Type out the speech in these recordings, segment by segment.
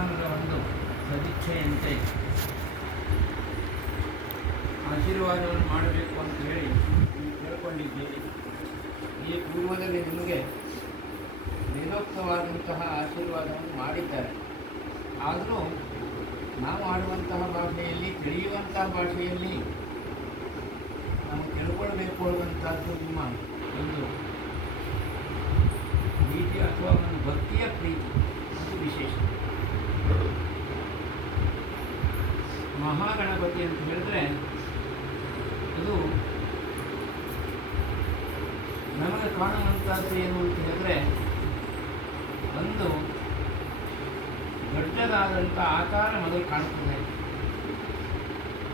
ಭಗವಾನರ ಒಂದು ಸದಿಚ್ಛೆಯಂತೆ ಆಶೀರ್ವಾದವನ್ನು ಮಾಡಬೇಕು ಅಂತ ಹೇಳಿ ನೀವು ಕೇಳ್ಕೊಂಡಿದ್ದೀರಿ ಈ ಪೂರ್ವದಲ್ಲಿ ನಿಮಗೆ ವೇದೋಕ್ತವಾದಂತಹ ಆಶೀರ್ವಾದವನ್ನು ಮಾಡಿದ್ದಾರೆ. ಆದರೂ ನಾವು ಆಡುವಂತಹ ಭಾಷೆಯಲ್ಲಿ, ತಿಳಿಯುವಂತಹ ಭಾಷೆಯಲ್ಲಿ ನಾವು ತಿಳ್ಕೊಳ್ಬೇಕು ಅನ್ನುವಂಥದ್ದು ನಿಮ್ಮ ಒಂದು ಪ್ರೀತಿ ಅಥವಾ ಒಂದು ಭಕ್ತಿಯ ಪ್ರೀತಿ ಅದು ವಿಶೇಷ ಮಹಾಗಣಪತಿ ಅಂತ ಹೇಳಿದ್ರೆ ಅದು ನಮಗೆ ಕಾಣುವಂಥದ್ದು ಏನು ಅಂತ ಹೇಳಿದ್ರೆ ಒಂದು ದೊಡ್ಡದಾದಂಥ ಆಕಾರ ಮೊದಲು ಕಾಣುತ್ತದೆ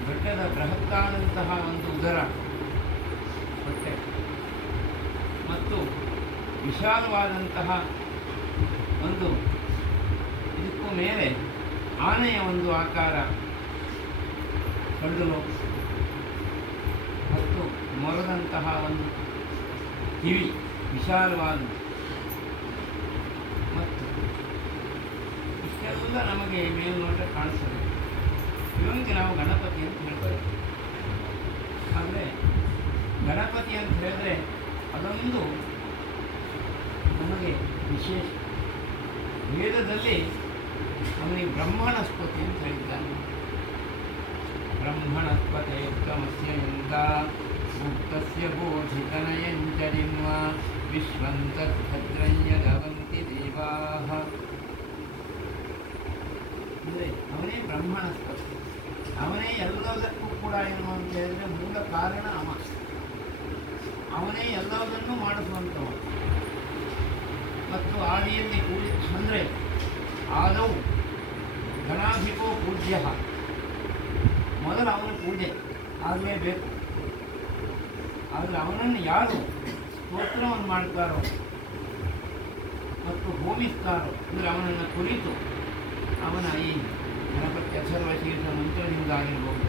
ದೊಡ್ಡದ ಬೃಹತ್ತಾದಂತಹ ಒಂದು ಉದರ ಹೊಟ್ಟೆ ಮತ್ತು ವಿಶಾಲವಾದಂತಹ ಒಂದು ಇದಕ್ಕೂ ಮೇಲೆ ಆನೆಯ ಒಂದು ಆಕಾರ ಕಣ್ಣು ಮತ್ತು ಮೊರದಂತಹ ಒಂದು ಕಿವಿ, ವಿಶಾಲವಾದ ಮತ್ತು ಇಷ್ಟೆಲ್ಲ ನಮಗೆ ಮೇಲ್ನೋಟ ಕಾಣಿಸ್ತದೆ. ಇವನಿಗೆ ನಾವು ಗಣಪತಿ ಅಂತ ಹೇಳ್ತೇವೆ. ಆದರೆ ಗಣಪತಿ ಅಂತ ಹೇಳಿದ್ರೆ ಅದೊಂದು ನಮಗೆ ವಿಶೇಷ. ವೇದದಲ್ಲಿ ಅವನಿಗೆ ಬ್ರಹ್ಮಣಸ್ಪತಿ ಅಂತ ಹೇಳಿದ್ದಾನೆ. ಬ್ರಹ್ಮಣಸ್ಪತಯುಕ್ತಮಸ್ಯ ಯುಂಗ ಮುಕ್ತಸ್ಯ ಬೋಧಿತನಯಂಚರಿನ್ವ ವಿಶ್ವಂತಭದ್ರಯ್ಯದವಂತಿ ದೇವಾಹ ಅಂದರೆ ಅವನೇ ಬ್ರಹ್ಮಣಸ್ಪತಿ ಅವನೇ ಎಲ್ಲದಕ್ಕೂ ಕೂಡ ಏನು ಅಂತ ಹೇಳಿದ್ರೆ ಮೂಲ ಕಾರಣ ಅವ ಅವನೇ ಎಲ್ಲದನ್ನೂ ಮಾಡಿಸುವಂಥವ. ಮತ್ತು ಆದಿಯಲ್ಲಿ ಪೂಜೆ ಅಂದರೆ ಆದೌ ಗಣಾಧಿಕೋ ಪೂಜ್ಯ. ಮೊದಲು ಅವನ ಪೂಜೆ. ಆಗಲೇಬೇಕು. ಆದರೆ ಅವನನ್ನು ಯಾರು ಸ್ತೋತ್ರವನ್ನು ಮಾಡ್ತಾರೋ ಮತ್ತು ಹೋಮಿಸ್ತಾರೋ ಅಂದರೆ ಅವನನ್ನು ಕುರಿತು ಅವನ ಈ ಗಣಪತಿ ಅಕ್ಷರವಶೀರ್ಷ ಮಂತ್ರದಿಂದ ಆಗಿರ್ಬೋದು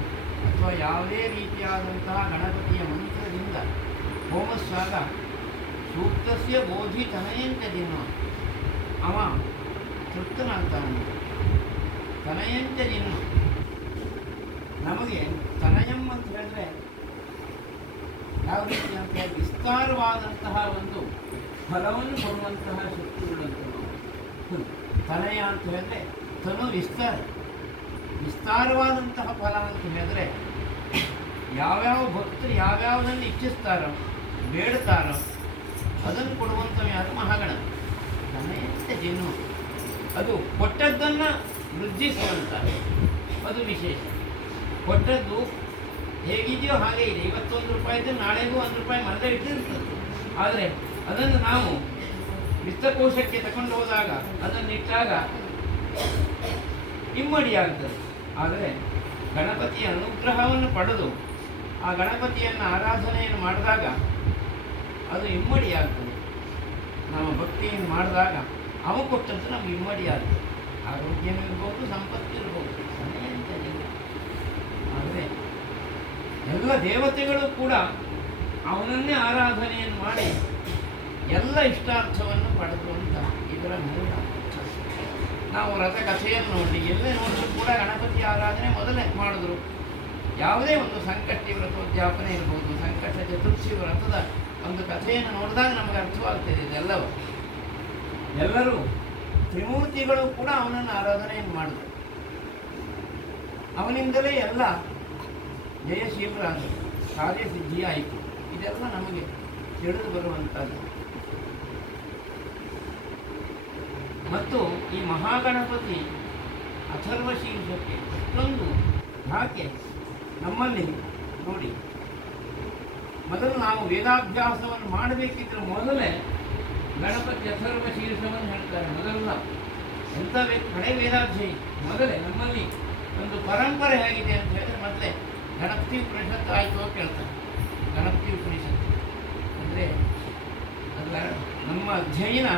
ಅಥವಾ ಯಾವುದೇ ರೀತಿಯಾದಂತಹ ಗಣಪತಿಯ ಮಂತ್ರದಿಂದ ಹೋಮಸ್ಸಾಗ ಸೂಕ್ತಸ್ಯ ಬೋಧಿ ತನಯಂತ ದಿನ ಅವ ತೃಪ್ತನಾಗ್ತಾನಂತೆ ತನಯಂತ ದಿನ ನಮಗೆ ತನಯಂ ಅಂತ ಹೇಳಿದ್ರೆ ಯಾವ ರೀತಿ ಅಂತ ವಿಸ್ತಾರವಾದಂತಹ ಒಂದು ಫಲವನ್ನು ಕೊಡುವಂತಹ ಶಕ್ತಿಗಳಂತ ತನಯ ಅಂತ ಹೇಳಿದ್ರೆ ತನು ವಿಸ್ತಾರ. ವಿಸ್ತಾರವಾದಂತಹ ಫಲ ಅಂತ ಹೇಳಿದ್ರೆ ಯಾವ್ಯಾವ ಭಕ್ತರು ಯಾವ್ಯಾವದನ್ನು ಇಚ್ಛಿಸ್ತಾರೋ, ಬೇಡ್ತಾರೋ, ಅದನ್ನು ಕೊಡುವಂಥ ಯಾರು? ಮಹಾಗಣ. ತನೆಯಂತೆ ಜೇನು. ಅದು ಕೊಟ್ಟದ್ದನ್ನು ವೃದ್ಧಿಸುವಂತ ಅದು ವಿಶೇಷ. ಕೊಟ್ಟದ್ದು ಹೇಗಿದೆಯೋ ಹಾಗೆ ಇದೆ. ಇವತ್ತೊಂದು ರೂಪಾಯಿ ಇದ್ದರೆ ನಾಳೆಗೂ ಒಂದು ರೂಪಾಯಿ ಮರದೇ ಇಟ್ಟಿರ್ತದೆ ಆದರೆ ಅದನ್ನು ನಾವು ವಿತ್ತಕೋಶಕ್ಕೆ ತಗೊಂಡು ಹೋದಾಗ, ಅದನ್ನು ಇಟ್ಟಾಗ ಇಮ್ಮಡಿಯಾಗ್ತದೆ ಆದರೆ ಗಣಪತಿಯ ಅನುಗ್ರಹವನ್ನು ಪಡೆದು ಆ ಗಣಪತಿಯನ್ನು ಆರಾಧನೆಯನ್ನು ಮಾಡಿದಾಗ ಅದು ಇಮ್ಮಡಿಯಾಗ್ತದೆ ನಮ್ಮ ಭಕ್ತಿಯನ್ನು ಮಾಡಿದಾಗ ಅವ ಕೊಟ್ಟದ್ದು ನಮ್ಗೆ ಇಮ್ಮಡಿ ಆಗ್ತದೆ. ಸಂಪತ್ತಿರ್ಬೋದು ಸಮಯ ಅಂತ ಇಲ್ಲ ಆದರೆ ಎಲ್ಲ ದೇವತೆಗಳು ಕೂಡ ಅವನನ್ನೇ ಆರಾಧನೆಯನ್ನು ಮಾಡಿ ಎಲ್ಲ ಇಷ್ಟಾರ್ಥವನ್ನು ಪಡೆದು ಅಂತ ಇದರ ಮೂಲ ನಾವು ರಥಕಥೆಯನ್ನು ನೋಡಿ, ಎಲ್ಲೇ ನೋಡಿದ್ರು ಕೂಡ ಗಣಪತಿ ಆರಾಧನೆ ಮೊದಲೇ ಮಾಡಿದ್ರು. ಯಾವುದೇ ಒಂದು ಸಂಕಷ್ಟಿ ವ್ರತೋದ್ಯಾಪನೆ ಇರ್ಬೋದು, ಸಂಕಟ ಚತುರ್ಥಿ ವ್ರತದ ಒಂದು ಕಥೆಯನ್ನು ನೋಡಿದಾಗ ನಮಗೆ ಅರ್ಥವಾಗ್ತದೆ ಇದೆಲ್ಲವೂ. ಎಲ್ಲರೂ ತ್ರಿಮೂರ್ತಿಗಳು ಕೂಡ ಅವನನ್ನು ಆರಾಧನೆಯನ್ನು ಮಾಡಿದ್ರು. ಅವನಿಂದಲೇ ಎಲ್ಲ ಜಯಶೀಲರಾದರು ಕಾರ್ಯಸಿದ್ಧಿ ಆಯಿತು. ಇದೆಲ್ಲ ನಮಗೆ ತಿಳಿದು ಬರುವಂಥದ್ದು. ಮತ್ತು ಈ ಮಹಾಗಣಪತಿ ಅಥರ್ವ ಶೀರ್ಷಕ್ಕೆ ಅಷ್ಟೊಂದು ಯಾಕೆ ನಮ್ಮಲ್ಲಿ ನೋಡಿ. ಮೊದಲು ನಾವು ವೇದಾಭ್ಯಾಸವನ್ನು ಮಾಡಬೇಕಿದ್ರೆ ಮೊದಲೇ ಗಣಪತಿ ಅಥರ್ವ ಶೀರ್ಷವನ್ನು ಹೇಳ್ತಾರೆ. ಮೊದಲ ಎಂಥ ಹಳೆ ವೇದಾಧ್ಯಾಯಿ ಮೊದಲೇ ನಮ್ಮಲ್ಲಿ ಒಂದು ಪರಂಪರೆ ಹೇಗಿದೆ ಅಂತ ಹೇಳಿದ್ರೆ ಮೊದಲೇ ಗಣಪತಿ ಉಪನಿಷತ್ತು ಆಯಿತು ಅಂತ ಹೇಳ್ತಾರೆ. ಗಣಪತಿ ಉಪನಿಷತ್ತು. ಅಂದರೆ ಅದರ ನಮ್ಮ ಅಧ್ಯಯನ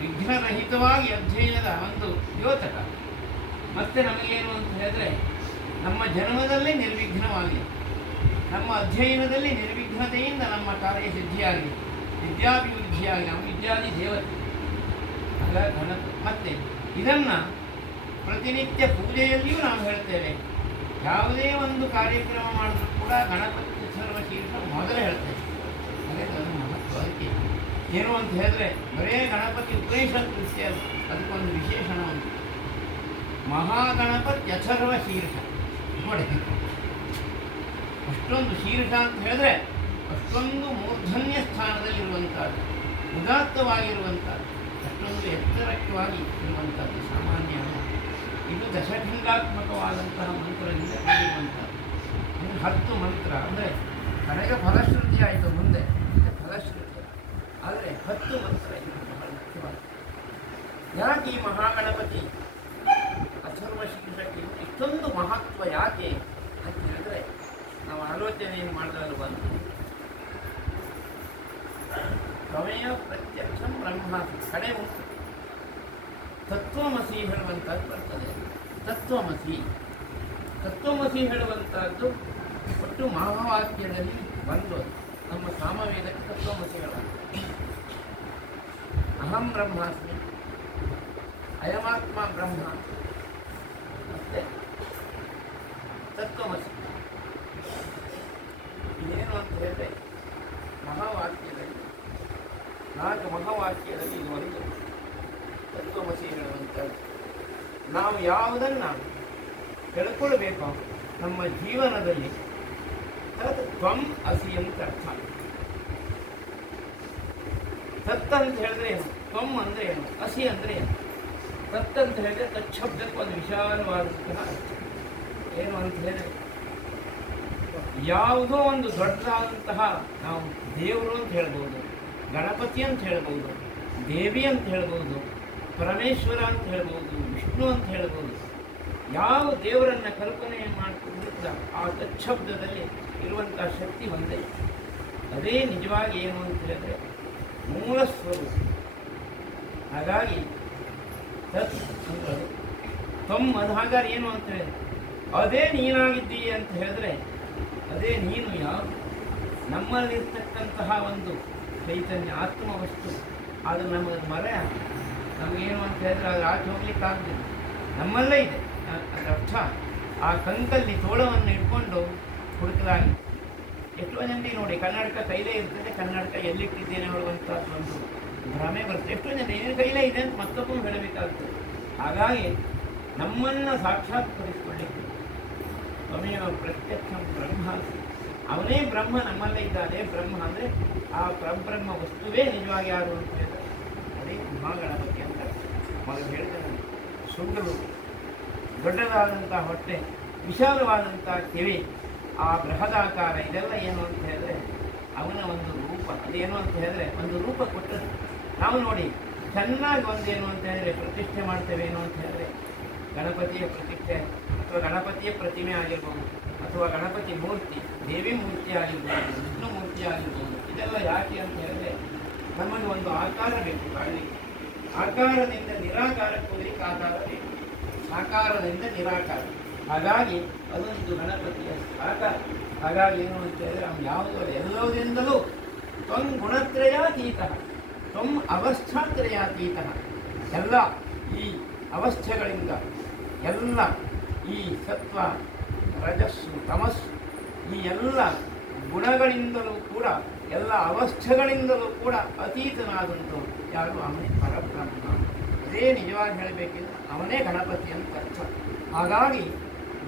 ವಿಘ್ನರಹಿತವಾಗಿ ಅಧ್ಯಯನದ ಒಂದು ದ್ಯೋತಕ ಮತ್ತೆ ನಮಗೇನು ಅಂತ ಹೇಳಿದ್ರೆ, ನಮ್ಮ ಜನ್ಮದಲ್ಲೇ ನಿರ್ವಿಘ್ನವಾಗಿದೆ ನಮ್ಮ ಅಧ್ಯಯನದಲ್ಲಿ ನಿರ್ವಿಘ್ನತೆಯಿಂದ ನಮ್ಮ ಕಾರ್ಯ ಸಿದ್ಧಿಯಾಗಲಿ ವಿದ್ಯಾಭಿವೃದ್ಧಿಯಾಗಲಿ ನಮ್ಮ ವಿದ್ಯಾದಿ ದೇವತೆ. ಆಗ ಗಣಪ ಮತ್ತೆ ಇದನ್ನು ಪ್ರತಿನಿತ್ಯ ಪೂಜೆಯಲ್ಲಿಯೂ ನಾವು ಹೇಳ್ತೇವೆ. ಯಾವುದೇ ಒಂದು ಕಾರ್ಯಕ್ರಮ ಮಾಡಿದ್ರು ಕೂಡ ಗಣಪತಿ ಸರ್ವಶೀರ್ಷ ಮೊದಲೇ ಹೇಳ್ತೇವೆ ಅದೇ ಅದರ ಮಹತ್ವ ಅದಕ್ಕೆ ಏನು ಅಂತ ಹೇಳಿದ್ರೆ ಬರೇ ಗಣಪತಿ ಉಪೇಶ ಅದು. ಅದಕ್ಕೊಂದು ವಿಶೇಷಣ ಉಂಟು ಮಹಾಗಣಪತಿ ಅಥರ್ವ ಶೀರ್ಷ ನೋಡಿ. ಅಷ್ಟೊಂದು ಶೀರ್ಷ ಅಂತ ಹೇಳಿದ್ರೆ ಅಷ್ಟೊಂದು ಮೂರ್ಧನ್ಯ ಸ್ಥಾನದಲ್ಲಿರುವಂಥದ್ದು, ಉದಾತ್ತವಾಗಿರುವಂಥದ್ದು, ಅಷ್ಟೊಂದು ಎತ್ತರಕ್ಕವಾಗಿ ಇರುವಂಥದ್ದು ಸಾಮಾನ್ಯ. ಇದು ದಶಖಂಡಾತ್ಮಕವಾದಂತಹ ಮಂತ್ರದಿಂದ ಮಂತ್ರ ಇನ್ನು ಹತ್ತು ಮಂತ್ರ ಅಂದರೆ ಕಡೆಗೆ ಫಲಶ್ರುತಿ ಆಯಿತು ಮುಂದೆ ಫಲಶ್ರುತಿ ಆದರೆ ಹತ್ತು ಮಂತ್ರ ಇದು ಬಹಳ ಮುಖ್ಯವಾದ ಯಾಕೆ ಈ ಮಹಾಗಣಪತಿ ಅಥರ್ವ ಶೀರ್ಷಕ್ಕೆ ಇಷ್ಟೊಂದು ಮಹತ್ವ ಯಾಕೆ ಅಂತ ಹೇಳಿದ್ರೆ ನಾವು ಆಲೋಚನೆಯನ್ನು ಮಾಡಿದ್ರೆ ಬಂತು ಪ್ರಮೇಯ ಪ್ರತ್ಯಕ್ಷ ಬ್ರಹ್ಮಾಸಿ ಕಡೆ ಉಂಟು ತತ್ವಮಸಿ ಹೇಳುವಂಥದ್ದು ಬರ್ತದೆ ತತ್ವಮಸಿ ತತ್ವಮಸಿ ಹೇಳುವಂತಹದ್ದು ಒಟ್ಟು ಮಹಾವಾಕ್ಯದಲ್ಲಿ ಬಂದು ನಮ್ಮ ಸಾಮವೇದಕ್ಕೆ ತತ್ವಮಸಿ ಅಹಂ ಬ್ರಹ್ಮಾಸ್ಮಿ, ಅಯಮಾತ್ಮ ಬ್ರಹ್ಮ, ಮತ್ತೆ ತತ್ವಮಸಿ ಇದೇನು ಅಂತ ಹೇಳಿದ್ರೆ ಮಹಾವಾಕ್ಯದಲ್ಲಿ ನಾಲ್ಕು ಮಹಾವಾಕ್ಯದಲ್ಲಿ ಇದು ಒಂದು ತತ್ವಮಸಿ ಹೇಳುವಂಥದ್ದು ನಾವು ಯಾವುದನ್ನು ತಿಳ್ಕೊಳ್ಬೇಕು ನಮ್ಮ ಜೀವನದಲ್ಲಿ ತ್ವಂ ಅಸಿ ಅಂತ ಅರ್ಥ. ತತ್ ಅಂತ ಹೇಳಿದ್ರೆ ಏನು? ತ್ವಂ ಅಂದರೆ ಏನು? ಅಸಿ ಅಂದರೆ ಏನು? ತತ್ ಅಂತ ಹೇಳಿದ್ರೆ ತತ್ಶಬ್ದಕ್ಕೆ ಒಂದು ವಿಶಾಲವಾದಂತಹ ಏನು ಅಂತ ಹೇಳಿದ್ರೆ ಯಾವುದೋ ಒಂದು ದೊಡ್ಡದಾದಂತಹ ನಾವು ದೇವರು ಅಂತ ಹೇಳ್ಬೋದು, ಗಣಪತಿ ಅಂತ ಹೇಳ್ಬೋದು, ದೇವಿ ಅಂತ ಹೇಳ್ಬೋದು, ಪರಮೇಶ್ವರ ಅಂತ ಹೇಳ್ಬೋದು, ವಿಷ್ಣು ಅಂತ ಹೇಳ್ಬೋದು, ಯಾವ ದೇವರನ್ನ ಕಲ್ಪನೆ ಮಾಡಿಕೊಂಡಿದ್ದ ಆ ತತ್ಶಬ್ದದಲ್ಲಿ ಇರುವಂಥ ಶಕ್ತಿ ಒಂದೇ. ಅದೇ ನಿಜವಾಗಿ ಏನು ಅಂತ ಹೇಳಿದ್ರೆ ಮೂಲ ಸ್ವರೂಪ. ಹಾಗಾಗಿ ತತ್ ಅಂದ್ರೆ ತಮ್ಮ ಅದು ಹಾಗಾದ್ರೆ ಏನು ಅಂತ ಹೇಳಿದ್ರೆ ಅದೇ ನೀನಾಗಿದ್ದೀಯ ಅಂತ ಹೇಳಿದ್ರೆ, ಅದೇ ನೀನು ಯಾರು? ನಮ್ಮಲ್ಲಿರ್ತಕ್ಕಂತಹ ಒಂದು ಚೈತನ್ಯ ಆತ್ಮ ವಸ್ತು ಅದು ನಮಗೆ ಮರೆ ನಮಗೇನು ಅಂತ ಹೇಳಿದ್ರೆ ಅದು ಆಚೆ ಹೋಗ್ಲಿಕ್ಕೆ ಆಗಲಿಲ್ಲ ನಮ್ಮಲ್ಲೇ ಇದೆ. ಅದರ ಅರ್ಥ. ಆ ಕಂಕಲ್ಲಿ ತೋಳವನ್ನು ಇಟ್ಕೊಂಡು ಹುಡುಕಲಾಗಿ ಎಷ್ಟೋ ಜನರಿಗೆ ನೋಡಿ ಕನ್ನಡಕ ಕೈಲೇ ಇರ್ತದೆ ಕನ್ನಡಕ ಎಲ್ಲಿಟ್ಟಿದ್ದೇನೆ ಹೇಳುವಂಥದ್ದು ಒಂದು ಭ್ರಮೆ ಬರುತ್ತೆ. ಎಷ್ಟೋ ಜನ ಏನು ಕೈಲೇ ಇದೆ ಅಂತ ಮತ್ತೊಬ್ಬರು ಹೇಳಬೇಕಾಗ್ತದೆ. ಹಾಗಾಗಿ ನಮ್ಮನ್ನು ಸಾಕ್ಷಾತ್ಕರಿಸಿಕೊಳ್ಳಿಕ್ಕೆ ಸ್ವಾಮಿಯ ಪ್ರತ್ಯಕ್ಷ ಬ್ರಹ್ಮ ಅವನೇ ಬ್ರಹ್ಮ, ನಮ್ಮಲ್ಲೇ ಇದ್ದಾನೆ. ಬ್ರಹ್ಮ ಅಂದರೆ ಆ ಪ್ರಬ್ರಹ್ಮ ವಸ್ತುವೇ ನಿಜವಾಗಿ ಯಾರು ಅಂತ ಹೇಳಿದ್ರೆ ಅದೇ ಮಹಾಗಣಪತಿ ಅಂತ ಮೊದಲು ಹೇಳ್ತಾನೆ ಸುಂದರು ದೊಡ್ಡದಾದಂಥ ಹೊಟ್ಟೆ, ವಿಶಾಲವಾದಂಥ ಕಿವಿ, ಆ ಬೃಹದಾಕಾರ ಇದೆಲ್ಲ ಏನು ಅಂತ ಹೇಳಿದ್ರೆ ಅವನ ಒಂದು ರೂಪ, ಅದೇನು ಅಂತ ಹೇಳಿದ್ರೆ ಒಂದು ರೂಪ ಕೊಟ್ಟದ್ದು. ನಾವು ನೋಡಿ, ಚೆನ್ನಾಗಿ ಒಂದೇನು ಅಂತ ಹೇಳಿದ್ರೆ ಪ್ರತಿಷ್ಠೆ ಮಾಡ್ತೇವೆ ಏನು ಅಂತ ಹೇಳಿದ್ರೆ ಗಣಪತಿಯ ಪ್ರತಿಷ್ಠೆ ಅಥವಾ ಗಣಪತಿಯ ಪ್ರತಿಮೆ ಆಗಿರ್ಬೋದು ಅಥವಾ ಗಣಪತಿ ಮೂರ್ತಿ, ದೇವಿ ಮೂರ್ತಿ ಆಗಿರ್ಬೋದು, ವಿಷ್ಣು ಮೂರ್ತಿ ಆಗಿರ್ಬೋದು, ಇದೆಲ್ಲ ಯಾಕೆ ಅಂತ ಹೇಳಿದ್ರೆ ನಮಗೆ ಒಂದು ಆಕಾರ ಬೇಕು, ಕಾಣಲಿಕ್ಕೆ. ಆಕಾರದಿಂದ ನಿರಾಕಾರಕ್ಕೆ ಹೋಗ್ಲಿಕ್ಕೆ ಆಕಾರ ಬೇಕು. ಸಾಕಾರದಿಂದ ನಿರಾಕಾರ. ಹಾಗಾಗಿ ಅದೊಂದು ಗಣಪತಿಯ ಸಾಕಾರ. ಹಾಗಾಗಿ ಏನು ಅಂತ ಹೇಳಿದ್ರೆ ಅವನು ಯಾವುದು ಅಲ್ಲ ಎಲ್ಲದರಿಂದಲೂ ತ್ವಂ ಗುಣತ್ರಯಾತೀತ ತ್ವಂ ಅವಸ್ಥಾತ್ರಯಾತೀತ, ಎಲ್ಲ ಈ ಅವಸ್ಥೆಗಳಿಂದ ಎಲ್ಲ ಈ ಸತ್ವ, ರಜಸ್ಸು, ತಮಸ್ಸು, ಈ ಎಲ್ಲ ಗುಣಗಳಿಂದಲೂ ಕೂಡ, ಎಲ್ಲ ಅವಸ್ಥೆಗಳಿಂದಲೂ ಕೂಡ ಅತೀತನಾದಂತು ಯಾರು? ಅವನೇ ಪರಬ್ರಹ್ಮ. ಅದೇ ನಿಜವಾಗಿ ಹೇಳಬೇಕಿದ್ರೆ ಅವನೇ ಗಣಪತಿ ಅಂತ ಅರ್ಥ. ಹಾಗಾಗಿ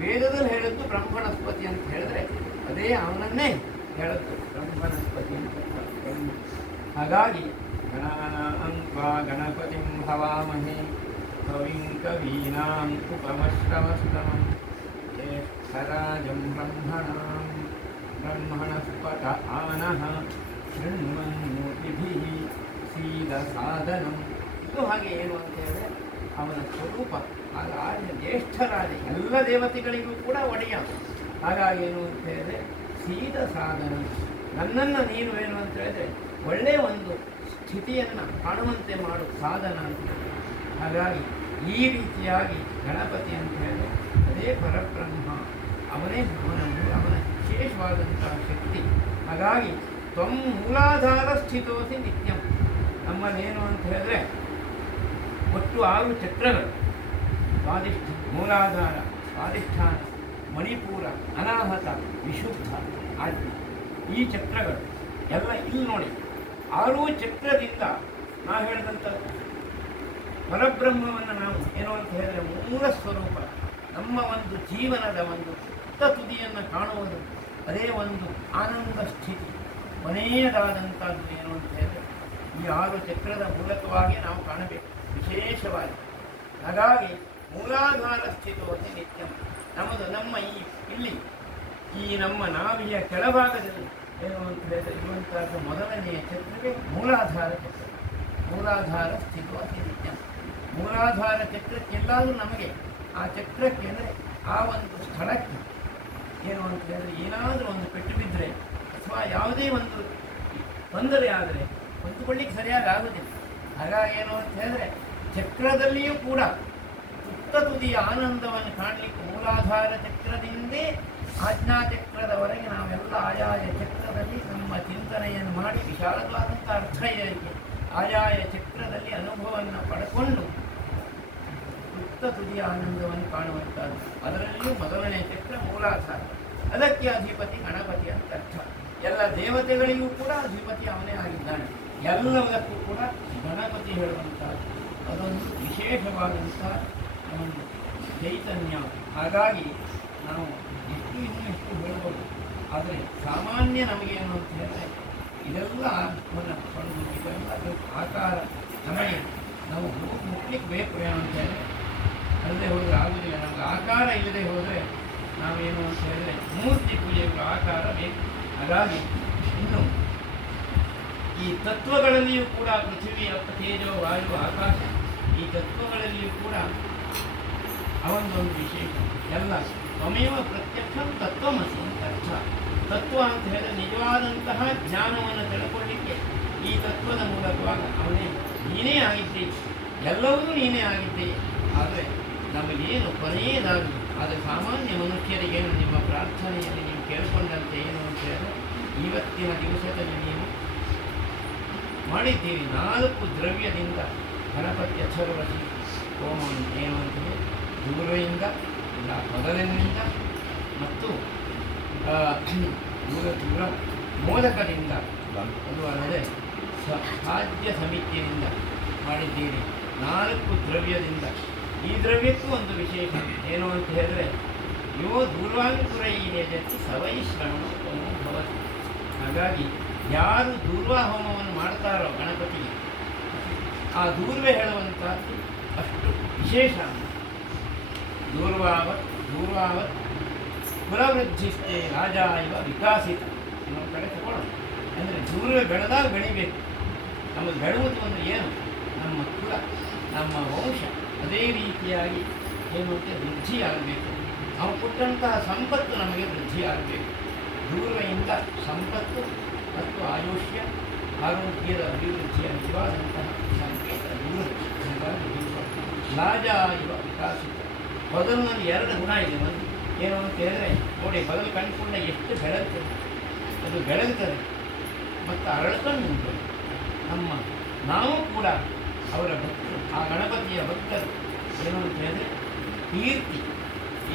ವೇದದಲ್ಲಿ ಹೇಳಿದ್ದು ಬ್ರಹ್ಮಣಸ್ಪತಿ ಅಂತ ಹೇಳಿದ್ರೆ ಅದೇ ಅವನನ್ನೇ ಹೇಳದ್ದು ಬ್ರಹ್ಮಣಸ್ಪತಿ ಅಂತ ಹಾಗಾಗಿ ಗಣಪತಿ ಗಣಪತಿಂ ಹವಾಮಹೇ ಕವಿಂ ಕವೀನಾಂ ಉಪಮಶ್ರವಸ್ತಮಂ. ಜ್ಯೇಷ್ಠರಾಜಂ ಬ್ರಹ್ಮಣಾಂ ಬ್ರಹ್ಮಣಸ್ಪತ ಆನಃ ಶೃಣ್ವನ್ಮೂರ್ತಿಭಿಃ ಸೀದ ಸಾಧನಂ ಇದು ಹಾಗೆ ಏನು ಅಂತ ಹೇಳಿದ್ರೆ ಅವನ ಸ್ವರೂಪ. ಆಗ ಆರ್ಯ ಜ್ಯೇಷ್ಠರಾಜ ಎಲ್ಲ ದೇವತೆಗಳಿಗೂ ಕೂಡ ಒಡೆಯ. ಹಾಗಾಗಿ ಏನು ಅಂತ ಹೇಳಿದ್ರೆ, ಸೀದ ಸಾಧನ. ನನ್ನನ್ನು ನೀನು ಏನು ಅಂತ ಹೇಳಿದ್ರೆ ಒಳ್ಳೆಯ ಒಂದು ಸ್ಥಿತಿಯನ್ನು ಕಾಣುವಂತೆ ಮಾಡು, ಸಾಧನ ಅಂತ ಹಾಗಾಗಿ ಈ ರೀತಿಯಾಗಿ ಗಣಪತಿ ಅಂತ ಹೇಳಿದ್ರೆ, ಅದೇ ಪರಬ್ರಹ್ಮ. ಅವನೇ ಅವನ ಅವನ ವಿಶೇಷವಾದಂತಹ ಶಕ್ತಿ. ಹಾಗಾಗಿ ತ್ವ ಮೂಲಾಧಾರ ಸ್ಥಿತೋಸಿ ನಿತ್ಯಂ. ನಮ್ಮಲ್ಲೇನು ಅಂತ ಹೇಳಿದ್ರೆ ಒಟ್ಟು ಆರು ಚಕ್ರಗಳು ಸ್ವಾದಿಷ್ಠ ಮೂಲಾಧಾರ ಸ್ವಾದಿಷ್ಠಾನ ಮಣಿಪುರ, ಅನಾಹತ, ವಿಶುದ್ಧ, ಆಜ್ಞೆ. ಈ ಚಕ್ರಗಳು ಎಲ್ಲ ಇಲ್ಲಿ ನೋಡಿ. ಆರೂ ಚಕ್ರದಿಂದ ನಾವು ಹೇಳಿದಂಥ ಪರಬ್ರಹ್ಮವನ್ನು ನಾವು ಏನು ಅಂತ ಹೇಳಿದರೆ ಮೂಲ ಸ್ವರೂಪ. ನಮ್ಮ ಒಂದು ಜೀವನದ ಒಂದು ಸುತ್ತ ತುದಿಯನ್ನು ಕಾಣುವುದು ಅದೇ ಒಂದು ಆನಂದ ಸ್ಥಿತಿ. ಕೊನೆಯದಾದಂಥದ್ದು ಏನು ಅಂತ ಹೇಳಿದರೆ ಈ ಆರು ಚಕ್ರದ ಮೂಲಕವಾಗಿ ನಾವು ಕಾಣಬೇಕು. ವಿಶೇಷವಾಗಿ. ಹಾಗಾಗಿ ಮೂಲಾಧಾರ ಸ್ಥಿತವತಿ ನಿತ್ಯ. ನಮ್ಮದು ನಮ್ಮ ಈ ಇಲ್ಲಿ, ಈ ನಮ್ಮ ನಾವಿಯ ಕೆಳಭಾಗದಲ್ಲಿ ಏನು ಅಂತ ಹೇಳಿದ್ರೆ ಇರುವಂತಹ ಮೊದಲನೆಯ ಚಕ್ರವೇ ಮೂಲಾಧಾರ ಚಕ್ರ. ಮೂಲಾಧಾರ ಸ್ಥಿತವತಿ ನಿತ್ಯ. ಮೂಲಾಧಾರ ಚಕ್ರಕ್ಕೆಲ್ಲಾದರೂ ನಮಗೆ ಆ ಚಕ್ರಕ್ಕೆ ಅಂದರೆ ಆ ಒಂದು ಸ್ಥಳಕ್ಕೆ ಏನು ಅಂತ ಹೇಳಿದ್ರೆ ಏನಾದರೂ ಒಂದು ಪೆಟ್ಟು ಬಿದ್ದರೆ ಅಥವಾ ಯಾವುದೇ ಒಂದು ತೊಂದರೆ ಆದರೆ ಹೊಂದಿಕೊಳ್ಳಿಕ್ಕೆ ಸರಿಯಾಗಿ ಆಗೋದಿಲ್ಲ ಹಾಗಾಗಿ ಏನು ಅಂತ ಹೇಳಿದ್ರೆ ಚಕ್ರದಲ್ಲಿಯೂ ಕೂಡ ತುದಿಯ ಆನಂದವನ್ನು ಕಾಣಲಿಕ್ಕೆ ಮೂಲಾಧಾರ ಚಕ್ರದಿಂದೇ ಆಜ್ಞಾ ಚಕ್ರದವರೆಗೆ ನಾವೆಲ್ಲ ಆಯಾಯ ಚಕ್ರದಲ್ಲಿ ನಮ್ಮ ಚಿಂತನೆಯನ್ನು ಮಾಡಿ ವಿಶಾಲವಾದಂಥ ಅರ್ಥ ಇದೆ ಆಯಾಯ ಚಕ್ರದಲ್ಲಿ ಅನುಭವವನ್ನು ಪಡ್ಕೊಂಡು ತುತ್ತ ತುದಿಯ ಆನಂದವನ್ನು ಕಾಣುವಂಥದ್ದು. ಅದರಲ್ಲಿಯೂ ಮೊದಲನೇ ಚಕ್ರ ಮೂಲಾಧಾರ. ಅದಕ್ಕೆ ಅಧಿಪತಿ ಗಣಪತಿ ಅಂತ ಅರ್ಥ. ಎಲ್ಲ ದೇವತೆಗಳಿಗೂ ಕೂಡ ಅಧಿಪತಿ ಅವನೇ ಆಗಿದ್ದಾನೆ. ಎಲ್ಲದಕ್ಕೂ ಕೂಡ ಗಣಪತಿ ಹೇಳುವಂಥದ್ದು. ಅದೊಂದು ವಿಶೇಷವಾದಂಥ ಒಂದು ಚೈತನ್ಯ. ಹಾಗಾಗಿ ನಾವು ಎಷ್ಟು ಇನ್ನೂ ಎಷ್ಟು ಹೇಳ್ಬೋದು. ಆದರೆ ಸಾಮಾನ್ಯ ನಮಗೇನು ಅಂತ ಹೇಳಿದ್ರೆ, ಇದೆಲ್ಲ ಮನ ಪಡೆದು ಇದೆಲ್ಲ ಆಕಾರ. ನಮಗೆ ನಾವು ಹೋಗಿ ಮುಟ್ಲಿಕ್ಕೆ ಬೇಕು ಏನು ಅಂತ ಹೇಳಿದ್ರೆ, ಅಲ್ಲದೆ ಹೋದರೆ ಆಗುವುದಿಲ್ಲ ನಮಗೆ ಆಕಾರ ಇಲ್ಲದೆ ಹೋದರೆ ನಾವೇನು ಅಂತ ಹೇಳಿದ್ರೆ ಮೂರ್ತಿ ಪೂಜೆಗಳು ಆಕಾರ ಬೇಕು. ಹಾಗಾಗಿ ಇನ್ನು ಈ ತತ್ವಗಳಲ್ಲಿಯೂ ಕೂಡ ಪೃಥ್ವಿ ಅಪ್ಪ ತೇಜೋ ವಾಯು ಆಕಾಶ ಈ ತತ್ವಗಳಲ್ಲಿಯೂ ಕೂಡ ಅವನದೊಂದು ವಿಶೇಷ. ಎಲ್ಲ ತ್ವಮೇವ ಪ್ರತ್ಯಕ್ಷ ತತ್ವಮಸಿ ಅಂತ ಅರ್ಥ. ತತ್ವ ಅಂತ ಹೇಳಿದ್ರೆ ನಿಜವಾದಂತಹ ಜ್ಞಾನವನ್ನು ತಿಳ್ಕೊಳ್ಳಿಕ್ಕೆ ಈ ತತ್ವದ ಮೂಲಕವಾಗಿ ಅವನೇ ನೀನೇ ಆಗಿದ್ದೆ. ಎಲ್ಲವೂ ನೀನೇ ಆಗಿದ್ದೆ. ಆದರೆ ನಮಗೇನು ಕೊನೆಯದಾಗಿ ಆದರೆ ಸಾಮಾನ್ಯ ಮನುಷ್ಯರಿಗೇನು ನಿಮ್ಮ ಪ್ರಾರ್ಥನೆಯಲ್ಲಿ ನೀವು ಕೇಳಿಕೊಂಡಂತೆ ಏನು ಅಂತ ಹೇಳಿದ್ರೆ ಇವತ್ತಿನ ದಿವಸದಲ್ಲಿ ನೀವು ಮಾಡಿದ್ದೀರಿ ನಾಲ್ಕು ದ್ರವ್ಯದಿಂದ ಗಣಪತಿ ಅಚರ್ವತಿ ಹೋಮವನ್ನು ಏನು ದೂರದಿಂದ, ಇಲ್ಲ ಮೊದಲಿನಿಂದ ಮತ್ತು ದೂರ ದೂರ ಮೋದಕದಿಂದ ಅದು ಅಲ್ಲದೆ ಸ ಖಾದ್ಯ ಸಮಿತಿಯಿಂದ ಮಾಡಿದ್ದೀರಿ ನಾಲ್ಕು ದ್ರವ್ಯದಿಂದ. ಈ ದ್ರವ್ಯಕ್ಕೂ ಒಂದು ವಿಶೇಷ. ಏನು ಅಂತ ಹೇಳಿದ್ರೆ, ಯೋ ದೂರ್ವಾಂಕುರೈ ಯಜತಿ ಸವೈ ಶ್ರವಣ ಹಾಗಾಗಿ ಯಾರು ದೂರ್ವಾ ಹೋಮವನ್ನು ಮಾಡ್ತಾರೋ ಗಣಪತಿಗೆ ಆ ದೂರ್ವೆ ಹೇಳುವಂಥದ್ದು ಅಷ್ಟು ವಿಶೇಷ ದೂರ್ವಾವತ್ ದೂರ್ವಾವತ್ ಕುಲವೃದ್ಧಿಷ್ಟೇ ರಾಜ ಇವ ವಿಕಾಸಿತ ಅನ್ನೋ ಕಡೆ ತಗೊಳ್ಳೋಣ ಅಂದರೆ ದೂರ್ವೆ ಬೆಳೆದಾಗ ಬೆಳಿಬೇಕು. ನಮಗೆ ಬೆಳವುದು ಅಂದರೆ ಏನು? ನಮ್ಮ ಕುಲ, ನಮ್ಮ ವಂಶ. ಅದೇ ರೀತಿಯಾಗಿ ಏನು ಅಂತ ವೃದ್ಧಿಯಾಗಬೇಕು ನಾವು ಕೊಟ್ಟಂತಹ ಸಂಪತ್ತು ನಮಗೆ ವೃದ್ಧಿಯಾಗಬೇಕು ದೂರ್ವೆಯಿಂದ ಸಂಪತ್ತು ಮತ್ತು ಆಯುಷ್ಯ, ಆರೋಗ್ಯದ ಅಭಿವೃದ್ಧಿಯ ನಿಜವಾದಂತಹ ಸಂಕೇತ ದೂರ ಹಾಗಾಗಿ ದೂರ ಲಾಜ ಇವ ವಿಕಾಸಿತ. ಬದಲಿನಲ್ಲಿ ಎರಡು ಗುಣ ಇದೆ ಒಂದು ಏನು ಅಂತ ಹೇಳಿದ್ರೆ, ನೋಡಿ, ಬದಲು ಕಂಡುಕೊಂಡ ಎಷ್ಟು ಬೆಳಗ್ತದೆ. ಅದು ಬೆಳಗ್ತದೆ, ಮತ್ತು ಅರಳಕಣ್ಣು ಉಂಟು. ನಮ್ಮ ನಾವು ಕೂಡ ಅವರ ಭಕ್ತರು, ಆ ಗಣಪತಿಯ ಭಕ್ತರು. ಏನು ಅಂತ ಹೇಳಿದ್ರೆ, ಕೀರ್ತಿ.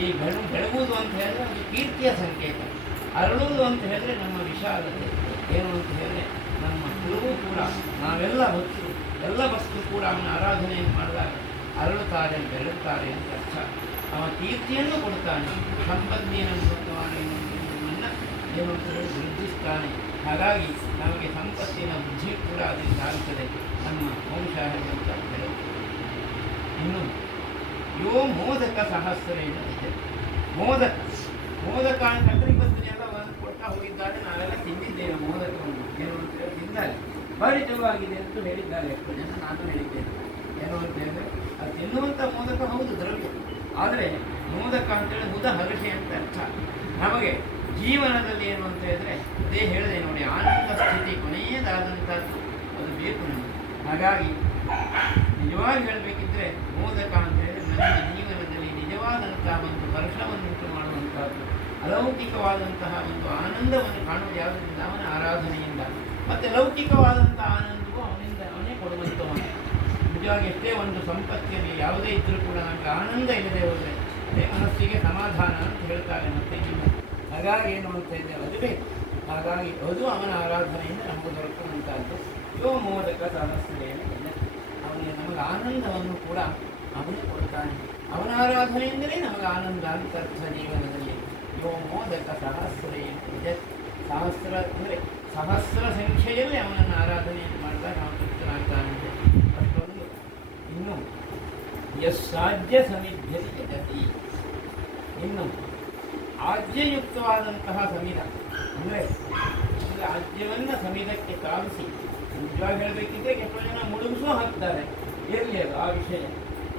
ಈ ಬೆಳು, ಬೆಳಗುವುದು ಅಂತ ಹೇಳಿದ್ರೆ ಅದು ಕೀರ್ತಿಯ ಸಂಕೇತ. ಅರಳುವುದು ಅಂತ ಹೇಳಿದ್ರೆ ನಮ್ಮ ವಿಶಾಲತೆ. ಏನು ಅಂತ ಹೇಳಿದ್ರೆ, ನಮ್ಮ ಕುಲವೂ ಕೂಡ, ನಾವೆಲ್ಲ ಭಕ್ತರು ಎಲ್ಲ ವಸ್ತು ಕೂಡ ಅವನ ಆರಾಧನೆಯನ್ನು ಮಾಡಿದಾಗ ಅರಳುತ್ತಾರೆ ಬೆರಳುತ್ತಾರೆ ಅಂತ ಅರ್ಥ. ಅವ ಕೀರ್ತಿಯನ್ನು ಕೊಡ್ತಾನೆ ಸಂಪತ್ತಿಯನ್ನು ಕೊಡ್ತಾನೆ ಏನು ವೃದ್ಧಿಸ್ತಾನೆ ಹಾಗಾಗಿ ನಮಗೆ ಸಂಪತ್ತಿನ ಬುದ್ಧಿ ಕೂಡ ಅದರಿಂದ ಆಗ್ತದೆ ನಮ್ಮ ವಂಶ ಅಂತ ಹೇಳುತ್ತೆ ಇನ್ನು ಯೋ ಮೋದಕ ಸಹಸ್ರ ಇದೆ ಮೋದಕ ಮೋದಕ ಅಂತಂದ್ರೆ ಇವತ್ತು ಎಲ್ಲ ಕೊಡ್ತಾ ಹೋಗಿದ್ದಾರೆ ನಾವೆಲ್ಲ ತಿಂದಿದ್ದೇವೆ ಮೋದಕವನ್ನು ಏನು ಅಂತ ಹೇಳಿ ಪರಿಚಯವಾಗಿದೆ ಅಂತ ಹೇಳಿದ್ದಾರೆ. ಎಷ್ಟು ಜನ ನಾನು ಹೇಳಿದ್ದೇನೆ. ಏನು ಅಂತ ಹೇಳಿದ್ರೆ ಅದು ತಿನ್ನುವಂಥ ಮೋದಕ ಹೌದು, ದ್ರವ್ಯ. ಆದರೆ ಮೋದಕ ಅಂತೇಳಿ ಮುದ ಹಗಟೆ ಅಂತ ಅರ್ಥ. ನಮಗೆ ಜೀವನದಲ್ಲಿ ಏನು ಅಂತ ಹೇಳಿದ್ರೆ, ಅದೇ ಹೇಳಿದೆ ನೋಡಿ, ಆನಂದ ಸ್ಥಿತಿ ಕೊನೆಯದಾದಂಥದ್ದು ಅದು ಬೇಕು ನಮಗೆ. ಹಾಗಾಗಿ ನಿಜವಾಗಿ ಹೇಳಬೇಕಿದ್ರೆ, ಮೋದಕ ಅಂತ ಹೇಳಿದ್ರೆ ನಮ್ಮ ಜೀವನದಲ್ಲಿ ನಿಜವಾದಂಥ ಒಂದು ಹರ್ಷವನ್ನುಂಟು ಮಾಡುವಂಥದ್ದು, ಅಲೌಕಿಕವಾದಂತಹ ಒಂದು ಆನಂದವನ್ನು ಕಾಣುವುದು ಯಾವುದರಿಂದ? ಅವನ ಆರಾಧನೆಯಿಂದ. ಮತ್ತು ಲೌಕಿಕವಾದಂಥ ಆನಂದವೂ ಅವನಿಂದ ಅವನೇ ಕೊಡುವಂಥವನು ನಿಜವಾಗಿ ಎಷ್ಟೇ ಒಂದು ಸಂಪತ್ತಿಯಲ್ಲಿ ಯಾವುದೇ ಇದ್ದರೂ ಕೂಡ ನಮಗೆ ಆನಂದ ಇಲ್ಲದೆ ಹೋದರೆ ಅದೇ ಮನಸ್ಸಿಗೆ ಸಮಾಧಾನ ಅಂತ ಹೇಳ್ತಾರೆ ಮತ್ತೆ ಹಾಗಾಗಿ ಏನು ಅಂತ ಇದ್ದೇವೆ ಅದುವೇ ಹಾಗಾಗಿ ಅದು ಅವನ ಆರಾಧನೆಯಿಂದ ನಮಗೆ ದೊರಕುವಂಥದ್ದು ಯೋ ಮೋದಕ ಸಹಸ್ರೇನ ಅವನಿಗೆ ನಮಗೆ ಆನಂದವನ್ನು ಕೂಡ ಅವನು ಕೊಡ್ತಾನೆ. ಅವನ ಆರಾಧನೆಯಿಂದಲೇ ನಮಗೆ ಆನಂದ ಅಂತ ಅರ್ಥ ಜೀವನದಲ್ಲಿ. ಯೋ ಮೋದಕ ಸಹಸ್ರೇನ ಇದೆ ಸಹಸ್ರ ಅಂದರೆ ಸಹಸ್ರ ಸಂಖ್ಯೆಯಲ್ಲಿ ಅವನನ್ನು ಆರಾಧನೆಯನ್ನು ಮಾಡಿದಾಗ ಅವನು ತೃಪ್ತನಾಗ್ತಾನೆ. ಅಷ್ಟೊಂದು. ಇನ್ನು, ಯಸ್ಸಾಧ್ಯ ಸಮಿಧ್ಯತೆ ಜಗತಿ. ಇನ್ನು, ಆಜ್ಯಯುಕ್ತವಾದಂತಹ ಸಮಿಧ. ಅಂದರೆ ಅಂದರೆ ಆಜ್ಯವನ್ನು ಸಮಿಧಕ್ಕೆ ಕಾವಿಸಿ ನಿಜವಾಗಿ ಹೇಳಬೇಕಿದ್ರೆ ಕೆಲವು ಜನ ಮುಳುಗಿಸೂ ಹಾಕ್ತಾರೆ. ಇರಲಿ ಅದು, ಆ ವಿಷಯ.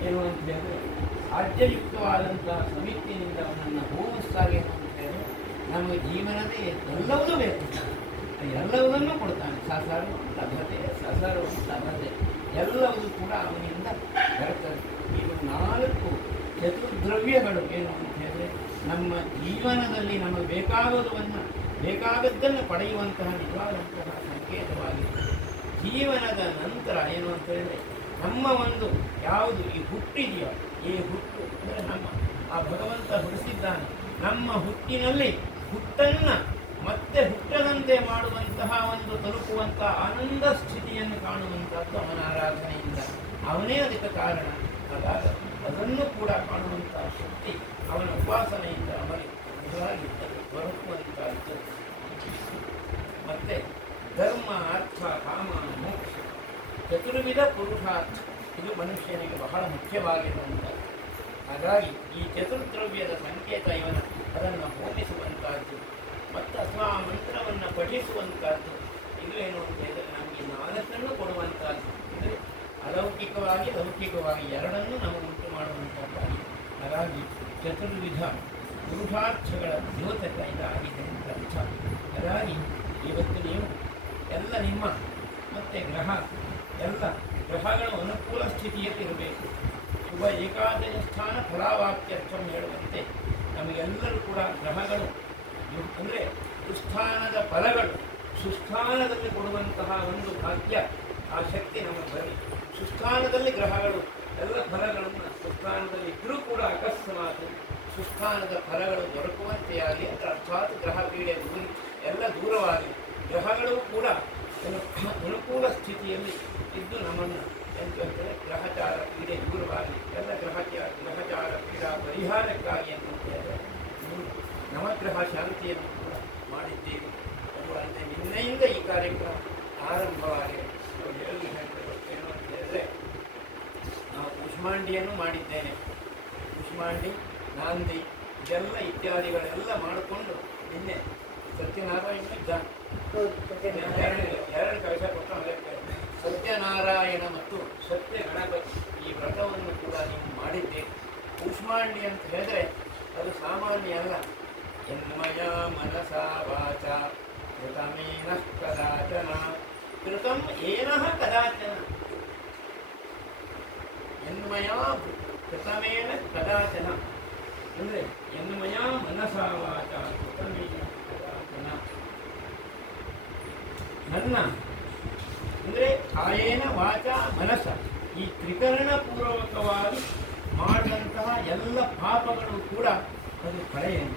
ಏನು ಅಂತ ಹೇಳಿದ್ರೆ ಆಜ್ಯಯುಕ್ತವಾದಂತಹ ಸಮಿತಿಯಿಂದ ಅವನನ್ನು ಹೋಗಿಸ್ತಾರೆ ಅಂತ ಹೇಳಿದ್ರೆ ನಮ್ಮ ಜೀವನದೇ ಎಲ್ಲವೂ ಬೇಕು ಎಲ್ಲವನ್ನೂ ಕೊಡ್ತಾನೆ. ಸಹಸಾರ ಲಭತೆ ಸಸರು ಲಭತೆ ಎಲ್ಲವೂ ಕೂಡ ಅವನಿಂದ ಬರ್ತದೆ ಇದು ನಾಲ್ಕು ಚತುರ್ದ್ರವ್ಯಗಳು. ಏನು ಅಂತ ಹೇಳಿದ್ರೆ ನಮ್ಮ ಜೀವನದಲ್ಲಿ ನಮಗೆ ಬೇಕಾಗುವುದನ್ನು ಬೇಕಾದದ್ದನ್ನು ಪಡೆಯುವಂತಹ ನಿಜವಾದಂತಹ ಸಂಕೇತವಾಗಿದೆ ಜೀವನದ ನಂತರ ಏನು ಅಂತ ಹೇಳಿದ್ರೆ ನಮ್ಮ ಒಂದು ಯಾವುದು ಈ ಹುಟ್ಟಿದೆಯೋ, ಈ ಹುಟ್ಟು ಅಂದರೆ ನಮ್ಮ. ಆ ಭಗವಂತ ಹುಟ್ಟಿಸಿದ್ದಾನೆ. ನಮ್ಮ ಹುಟ್ಟಿನಲ್ಲಿ ಹುಟ್ಟನ್ನು ಮತ್ತೆ ಹುಟ್ಟದಂತೆ ಮಾಡುವಂತಹ ಒಂದು ತಲುಪುವಂತಹ ಆನಂದ ಸ್ಥಿತಿಯನ್ನು ಕಾಣುವಂತಹದ್ದು ಅವನ ಆರಾಧನೆಯಿಂದ. ಅವನೇ ಅದಕ್ಕೆ ಕಾರಣ. ಅದಾದ ಅದನ್ನು ಕೂಡ ಕಾಣುವಂತಹ ಶಕ್ತಿ ಅವನ ಉಪಾಸನೆಯಿಂದ ಅವನಿಗೆ ನಿಜವಾಗಿರ್ತದೆ ದೊರಕುವಂತಹದ್ದು ಮತ್ತೆ ಧರ್ಮ, ಅರ್ಥ, ಕಾಮ, ಮೋಕ್ಷ, ಚತುರ್ವಿಧ ಪುರುಷಾರ್ಥ, ಇದು ಮನುಷ್ಯನಿಗೆ ಬಹಳ ಮುಖ್ಯವಾಗಿರುವಂಥದ್ದು. ಹಾಗಾಗಿ ಈ ಚತುರ್ದ್ರವ್ಯದ ಸಂಕೇತ ಇವನ, ಅದನ್ನು ಹೋಮಿಸುವಂತಹದ್ದು ಮತ್ತು ಅಥವಾ ಆ ಮಂತ್ರವನ್ನು ಪಠಿಸುವಂತಹದ್ದು. ಇದು ಏನು ಅಂತ ಹೇಳಿದರೆ ನಮಗೆ ನಾಲ್ಕನ್ನು ಕೊಡುವಂತಹದ್ದು. ಅಂದರೆ ಅಲೌಕಿಕವಾಗಿ, ಲೌಕಿಕವಾಗಿ ಎರಡನ್ನೂ ನಾವು ಉಂಟು ಮಾಡುವಂಥದ್ದಾಗಿ ಹಾಗಾಗಿ ಚತುರ್ವಿಧ ಗೃಹಾರ್ಥಗಳ ದ್ಯೋತಕ ಇದಾಗಿದೆ ಅಂತ ಅರ್ಥ. ಹಾಗಾಗಿ ಇವತ್ತು ನೀವು ಎಲ್ಲ ನಿಮ್ಮ ಮತ್ತು ಗ್ರಹ, ಎಲ್ಲ ಗ್ರಹಗಳು ಅನುಕೂಲ ಸ್ಥಿತಿಯಲ್ಲಿ ಇರಬೇಕು ಶುಭ ಏಕಾದಶಿ ಸ್ಥಾನ ಫಲಾವಾಕ್ಯರ್ಥವನ್ನು ಹೇಳುವಂತೆ ನಮಗೆಲ್ಲರೂ ಕೂಡ ಗ್ರಹಗಳು ಅಂದರೆ ಸುಸ್ಥಾನದ ಫಲಗಳು, ಸುಸ್ಥಾನದಲ್ಲಿ ಕೊಡುವಂತಹ ಒಂದು ಭಾಗ್ಯ, ಆ ಶಕ್ತಿ ನಮಗೆ ಬರಲಿ ಸುಸ್ಥಾನದಲ್ಲಿ ಗ್ರಹಗಳು, ಎಲ್ಲ ಫಲಗಳನ್ನು ಸುಸ್ಥಾನದಲ್ಲಿ ಇದ್ದರೂ ಕೂಡ ಅಕಸ್ಮಾತ್ ಸುಸ್ಥಾನದ ಫಲಗಳು ದೊರಕುವಂತೆಯಾಗಿ, ಅದರ ಅರ್ಥಾತ್ ಗ್ರಹ ಪೀಡೆ ಮುಗಿ ಎಲ್ಲ ದೂರವಾಗಿ, ಗ್ರಹಗಳು ಕೂಡ ಅನುಕೂಲ ಸ್ಥಿತಿಯಲ್ಲಿ ಇದ್ದು ನಮ್ಮನ್ನು ಎಂತಂದರೆ ಗ್ರಹಚಾರ ಪೀಡೆ ದೂರವಾಗಿ, ಎಲ್ಲ ಗ್ರಹಚಾರ ಗ್ರಹಚಾರ ಪೀಡಾ ಪರಿಹಾರಕ್ಕಾಗಿ ನವಗ್ರಹ ಶಾಂತಿಯನ್ನು ಕೂಡ ಮಾಡಿದ್ದೇವೆ. ಅದು ಅಲ್ಲದೆ ನಿನ್ನೆಯಿಂದ ಈ ಕಾರ್ಯಕ್ರಮ ಆರಂಭವಾಗಿದೆ. ಏನು ಅಂತ ಹೇಳಿದ್ರೆ, ನಾವು ಕುಷ್ಮಾಂಡಿಯನ್ನು ಮಾಡಿದ್ದೇನೆ. ಕುಷ್ಮಾಂಡಿ, ನಾಂದಿ, ಇದೆಲ್ಲ ಇತ್ಯಾದಿಗಳೆಲ್ಲ ಮಾಡಿಕೊಂಡು ನಿನ್ನೆ ಸತ್ಯನಾರಾಯಣ ಇದ್ದ. ಎರಡು ಕೆಲಸ ಕೊಟ್ಟು ಸತ್ಯನಾರಾಯಣ ಮತ್ತು ಸತ್ಯ ಗಣಪತಿ ಈ ವ್ರತವನ್ನು ಕೂಡ ನೀವು ಮಾಡಿದ್ದೇವೆ ಕೂಷ್ಮಾಂಡಿ ಅಂತ ಹೇಳಿದ್ರೆ ಅದು ಸಾಮಾನ್ಯ ಅಲ್ಲ. ಎನ್ಮಯ ಮನಸ ವಾಚ ಕೃತಮೇನ ಕದಾಚನ ಕೃತಂ ಏನಃ ಕದಾಚನ ಎನ್ಮಯಾ ಕೃತಮೇನ ಕದಾಚನ ಅಂದರೆ ಎನ್ಮಯ ಮನಸಾ ವಾಚ ಕೃತಮೇನ ಕದಾಚನ ನನ್ನ ಅಂದರೆ ಕಾಯೇನ ವಾಚ ಮನಸ ಈ ತ್ರಿಕರಣ ಪೂರ್ವಕವಾಗಿ ಮಾಡಿದಂತಹ ಎಲ್ಲ ಪಾಪಗಳು ಕೂಡ ಅದು ಕಳೆಯನು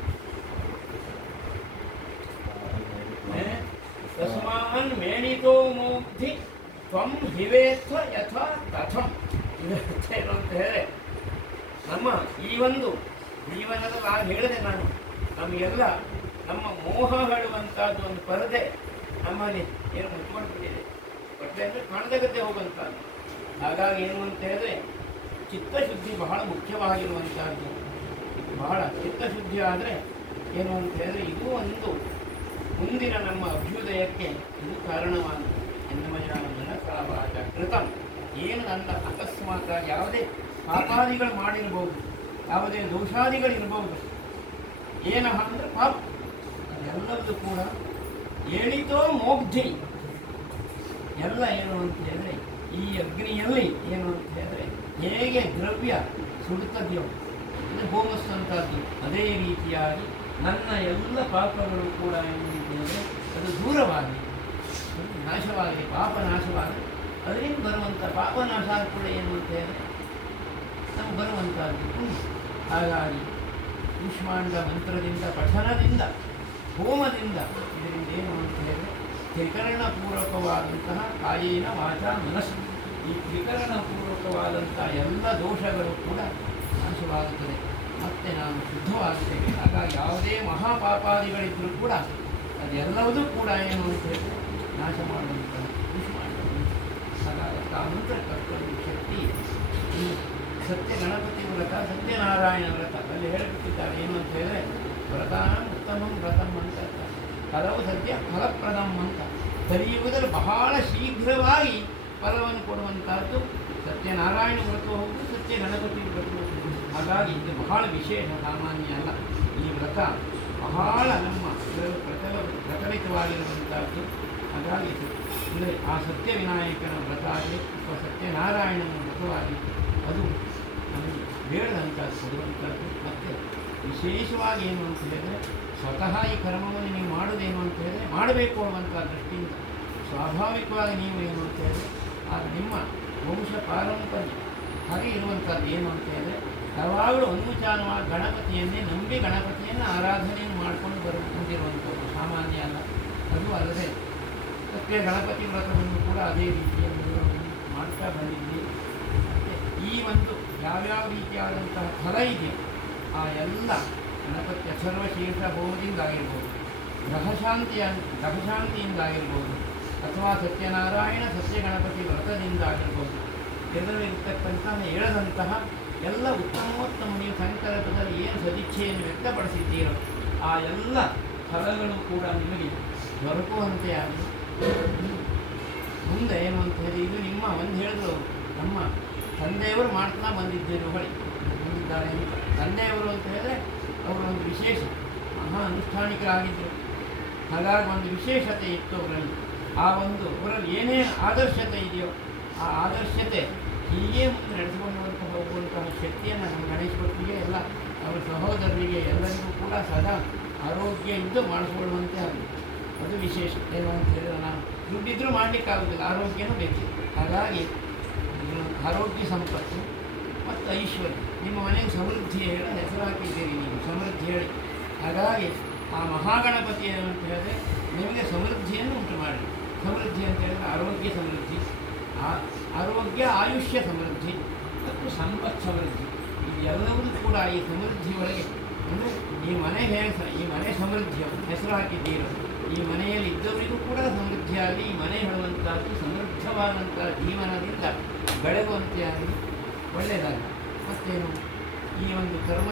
ತಸ್ಮಾನ್ ಮೇಣಿತೋ ಮುಗ್ಧಿ ತ್ವಂ ಹಿವೇತ್ವ ಯಥಾ ಕಥಂ ಏನು ಅಂತ ಹೇಳಿದ್ರೆ ನಮ್ಮ ಈ ಒಂದು ಜೀವನದ ನಾನು ಹೇಳಿದೆ ನಾನು. ನಮಗೆಲ್ಲ ನಮ್ಮ ಮೋಹ ಹೇಳುವಂತಹದ್ದು ಒಂದು ಪರದೆ ನಮ್ಮಲ್ಲಿ ಏನು ಮುಚ್ಕೊಂಡ್ಬಿಟ್ಟಿದೆ ಬಟ್ಟೆ ಅಂದರೆ ಕಾಣದಗದ್ದೆ ಹೋಗುವಂಥದ್ದು ಹಾಗಾಗಿ ಏನು ಅಂತ ಹೇಳಿದ್ರೆ ಚಿತ್ತಶುದ್ಧಿ ಬಹಳ ಮುಖ್ಯವಾಗಿರುವಂಥದ್ದು ಬಹಳ ಚಿತ್ತಶುದ್ಧಿ ಆದರೆ ಏನು ಅಂತ ಹೇಳಿದ್ರೆ ಇದು ಒಂದು ಮುಂದಿನ ನಮ್ಮ ಅಭ್ಯುದಯಕ್ಕೆ ಇದು ಕಾರಣವಾಗಿದೆ. ಎನ್ನುಮಯ ಮನಸಾವಾಚ ಕೃತ. ಏನು ನನ್ನ ಅಕಸ್ಮಾತ್ ಯಾವುದೇ ಪಾಪಾದಿಗಳು ಮಾಡಿರ್ಬೋದು, ಯಾವುದೇ ದೋಷಾದಿಗಳಿರ್ಬೋದು, ಏನಹ ಅಂದ್ರೆ ಪಾಪ. ಅದೆಲ್ಲದ್ದು ಕೂಡ ಹೇಳಿತೋ ಮೋಗ್ಧಿ. ಎಲ್ಲ ಏನು ಅಂತ ಹೇಳಿದ್ರೆ, ಈ ಅಗ್ನಿಯಲ್ಲಿ ಏನು ಅಂತ ಹೇಳಿದ್ರೆ, ಹೇಗೆ ದ್ರವ್ಯ ಸುಡುತ್ತದೆಯೋ ಅಂದರೆ ಹೋಮಿಸುವಂಥದ್ದು ಅದೇ ರೀತಿಯಾಗಿ ನನ್ನ ಎಲ್ಲ ಪಾಪಗಳು ಕೂಡ ಏನು ಅದು ದೂರವಾಗಿ ನಾಶವಾಗಲಿ ಪಾಪ ನಾಶವಾಗಲಿ ಅದರಿಂದ ಬರುವಂಥ ಪಾಪನಾಶ ಕೂಡ ಏನು ಅಂತ ಹೇಳಿದ್ರೆ, ನಮ್ಗೆ ಬರುವಂಥದ್ದು ಹಾಗಾಗಿ ಯುಷ್ಮಾಂಡ ಮಂತ್ರದಿಂದ, ಪಠನದಿಂದ, ಹೋಮದಿಂದ ಇದರಿಂದ ಏನು ಅಂತ ಹೇಳಿದ್ರೆ ತ್ರಿಕರಣಪೂರ್ವಕವಾದಂತಹ ಕಾಯಿನ ವಾಚ ಮನಸ್ಸು. ಈ ತ್ರಿಕರಣಪೂರ್ವಕವಾದಂಥ ಎಲ್ಲ ದೋಷಗಳು ಕೂಡ ನಾಶವಾಗುತ್ತದೆ ಮತ್ತೆ ನಾನು ಶುದ್ಧವಾಗುತ್ತೇವೆ ಹಾಗಾಗಿ ಯಾವುದೇ ಮಹಾಪಾಪಾದಿಗಳಿದ್ದರೂ ಕೂಡ ಅದೆಲ್ಲವೂ ಕೂಡ ಏನು ಹೇಳಿದ್ರೆ ನಾಶ ಮಾಡುವಂತಹ ಕೃಷಿ ಆ ಮಂತ್ರ ಕರ್ತವ್ಯ ಶಕ್ತಿ ಸತ್ಯ ಗಣಪತಿ ವ್ರತ ಸತ್ಯನಾರಾಯಣ ವ್ರತ, ಅಲ್ಲಿ ಹೇಳಿಬಿಟ್ಟಿದ್ದಾರೆ. ಏನು ಅಂತ ಹೇಳಿದ್ರೆ ವ್ರತಾನ ಉತ್ತಮಂ ವ್ರತಂ ಅಂತ ಫಲವು ಸತ್ಯ ಫಲಪ್ರದಂ ಅಂತ. ಕಲಿಯುವುದರಲ್ಲಿ ಬಹಳ ಶೀಘ್ರವಾಗಿ ಫಲವನ್ನು ಕೊಡುವಂತಹದ್ದು ಸತ್ಯನಾರಾಯಣ ವ್ರತ ಹೌದು, ಸತ್ಯ ಗಣಪತಿ ವ್ರತ ಹೌದು. ಹಾಗಾಗಿ ಇದು ಬಹಳ ವಿಶೇಷ, ಸಾಮಾನ್ಯ ಅಲ್ಲ. ಈ ವ್ರತ ಬಹಳ ನಮ್ಮ ಪ್ರಚಲ ಪ್ರಚಲಿತವಾಗಿರುವಂತಹದ್ದು. ಅದಾಗಿತ್ತು ಇದು ಅಂದರೆ ಆ ಸತ್ಯ ವಿನಾಯಕನ ವ್ರತ ಆಗಲಿ ಅಥವಾ ಸತ್ಯನಾರಾಯಣನ ವ್ರತವಾಗಿ ಅದು ನಮಗೆ ಬೇಡದಂಥದ್ದು ಕೊಡುವಂಥದ್ದು ಮತ್ತು ವಿಶೇಷವಾಗಿ ಏನು ಅಂತ ಹೇಳಿದರೆ ಸ್ವತಃ ಈ ಕರ್ಮವನ್ನು ನೀವು ಮಾಡೋದೇನು ಅಂತ ಹೇಳಿದರೆ ಮಾಡಬೇಕು ಅನ್ನುವಂಥ ದೃಷ್ಟಿಯಿಂದ ಸ್ವಾಭಾವಿಕವಾಗಿ ನೀವು ಏನು ಅಂತ ಹೇಳಿದರೆ ಆ ನಿಮ್ಮ ವಂಶ ಪಾರಂಪರ್ಯ ಹಾಗೆ ಇರುವಂಥದ್ದು ಏನು ಅಂತ ಹೇಳಿದರೆ ಯಾವಾಗಲೂ ಅನುಚಾನವಾದ ಗಣಪತಿಯನ್ನೇ ನಂಬಿ ಗಣಪತಿಯನ್ನು ಆರಾಧನೆ ಮಾಡ್ಕೊಂಡು ಬರುತ್ತಿರುವಂಥದ್ದು ಸಾಮಾನ್ಯ ಅಲ್ಲ. ಅದು ಅಲ್ಲದೆ ಸತ್ಯ ಗಣಪತಿ ವ್ರತವನ್ನು ಕೂಡ ಅದೇ ರೀತಿಯಲ್ಲಿ ಮಾಡ್ತಾ ಬಂದಿದ್ವಿ. ಮತ್ತು ಈ ಒಂದು ಯಾವ್ಯಾವ ರೀತಿಯಾದಂತಹ ಫಲ ಇದೆ, ಆ ಎಲ್ಲ ಗಣಪತಿ ಸರ್ವಶೀರ್ಷ ಹೋಮದಿಂದ ಆಗಿರ್ಬೋದು, ಗ್ರಹಶಾಂತಿಯ, ಗ್ರಹಶಾಂತಿಯಿಂದ ಆಗಿರ್ಬೋದು, ಅಥವಾ ಸತ್ಯನಾರಾಯಣ ಸಸ್ಯ ಗಣಪತಿ ವ್ರತದಿಂದ ಆಗಿರ್ಬೋದು ಇದರಲ್ಲಿರ್ತಕ್ಕಂತಹ ಹೇಳದಂತಹ ಎಲ್ಲ ಉತ್ತಮೋತ್ತಮ ನೀವು ಸಂಕಲ್ಪದಲ್ಲಿ ಏನು ಸದಿಚ್ಛೆಯನ್ನು ವ್ಯಕ್ತಪಡಿಸಿದ್ದೀರೋ ಆ ಎಲ್ಲ ಫಲಗಳು ಕೂಡ ನಿಮಗೆ ದೊರಕುವಂತೆ ಆಗಲಿ ಮುಂದೆ ಏನು ಅಂತ ಹೇಳಿ, ಇದು ನಿಮ್ಮ ಒಂದು ಹೇಳಿದ್ರು, ನಮ್ಮ ತಂದೆಯವರು ಮಾಡ್ತಾ ಬಂದಿದ್ದೇರು ಹೊಳಿ. ಬಂದಿದ್ದಾರೆ ತಂದೆಯವರು ಅಂತ ಹೇಳಿದ್ರೆ ಅವರು ಒಂದು ವಿಶೇಷ, ಮಹಾ ಅನುಷ್ಠಾನಿಕರಾಗಿದ್ದರು ಹಾಗಾಗಿ ಒಂದು ವಿಶೇಷತೆ ಇತ್ತು ಅವರಲ್ಲಿ. ಆ ಒಂದು ಅವರಲ್ಲಿ ಏನೇ ಆದರ್ಶತೆ ಇದೆಯೋ, ಆ ಆದರ್ಶತೆ ಹೀಗೆ ಮುಂದೆ ನಡೆಸಿಕೊಂಡು ಹೋಗುವಂತಹ ಶಕ್ತಿಯನ್ನು ನಮ್ಮ ಗಣೇಶ ಭಕ್ತಿಗೆ ಎಲ್ಲ ಅವರ ಸಹೋದರರಿಗೆ ಎಲ್ಲರಿಗೂ ಕೂಡ ಸದಾ ಆರೋಗ್ಯ ಇದ್ದು ಮಾಡಿಕೊಳ್ಳುವಂತೆ ಆಗಲಿ. ಅದು ವಿಶೇಷ. ಏನು ಅಂತ ಹೇಳಿದ್ರೆ ನಾನು ದುಡ್ಡಿದ್ರೂ ಮಾಡಲಿಕ್ಕಾಗೋದಿಲ್ಲ. ಆರೋಗ್ಯನೂ ಬೇಕು. ಹಾಗಾಗಿ ಆರೋಗ್ಯ ಸಂಪತ್ತು ಮತ್ತು ಐಶ್ವರ್ಯ. ನಿಮ್ಮ ಮನೆಗೆ ಸಮೃದ್ಧಿ ಹೇಳಿ, ಹೆಸರು ಹಾಕಿದ್ದೀರಿ ನೀವು. ಸಮೃದ್ಧಿ ಹೇಳಿ. ಹಾಗಾಗಿ ಆ ಮಹಾಗಣಪತಿ ಅಂತ ಹೇಳಿದ್ರೆ ನಿಮಗೆ ಸಮೃದ್ಧಿಯನ್ನು ಉಂಟು ಮಾಡಿ. ಸಮೃದ್ಧಿ ಅಂತ ಹೇಳಿದ್ರೆ ಆರೋಗ್ಯ ಸಮೃದ್ಧಿ, ಆ ಆರೋಗ್ಯ ಆಯುಷ್ಯ ಸಮೃದ್ಧಿ. ಸಂಪತ್ ಸಮೃದ್ಧಿ ಇದೆಲ್ಲವೂ ಕೂಡ ಈ ಸಮೃದ್ಧಿ ಒಳಗೆ, ಅಂದರೆ ಈ ಮನೆ ಹೇಗೆ ಈ ಮನೆ ಸಮೃದ್ಧಿ ಹೆಸರು ಹಾಕಿದ್ದೀರೋ ಈ ಮನೆಯಲ್ಲಿ ಇದ್ದವರಿಗೂ ಕೂಡ ಸಮೃದ್ಧಿಯಾಗಿ ಈ ಮನೆ ಹೇಳುವಂಥದ್ದು ಸಮೃದ್ಧವಾದಂಥ ಜೀವನದಿಂದ ಬೆಳಗುವಂತೆ ಆಗಲಿ ಒಳ್ಳೆಯದಾಗ ಮತ್ತೇನು? ಈ ಒಂದು ಕರ್ಮ